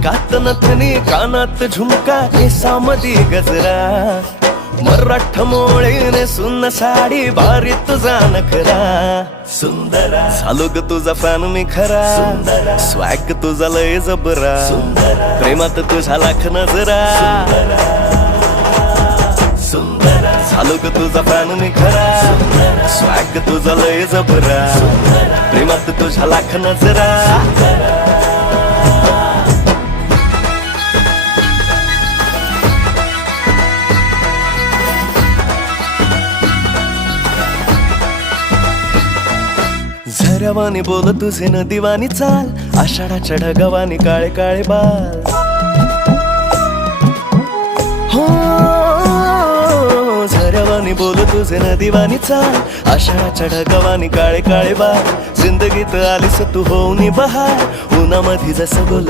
नाकात नथनी कानात झुमका केसामधी गजरा मराठ मोळीने सुन्न साडी भारी तुझा नखरा सुंदरा झालो ग तुझा फॅन मी खरा स्वॅग तुझा लय जबरा प्रेमात तुझा लाख नजरा झालो ग तुझा फॅन मी खरा स्वॅग तुझा लय जबरा प्रेमात तुझा लाख नजरा झऱ्यावानी बोल तुझे नदीवानी चाल आषाढाच्या ढगावानी काळे काळे बाल हो झऱ्यावानी बोल तुझे नदीवानी चाल आषाढाच्या ढगावानी काळे काळे बाल जिंदगीत आलीस तू होऊनी बहार उन्हामध्ये जसं बोल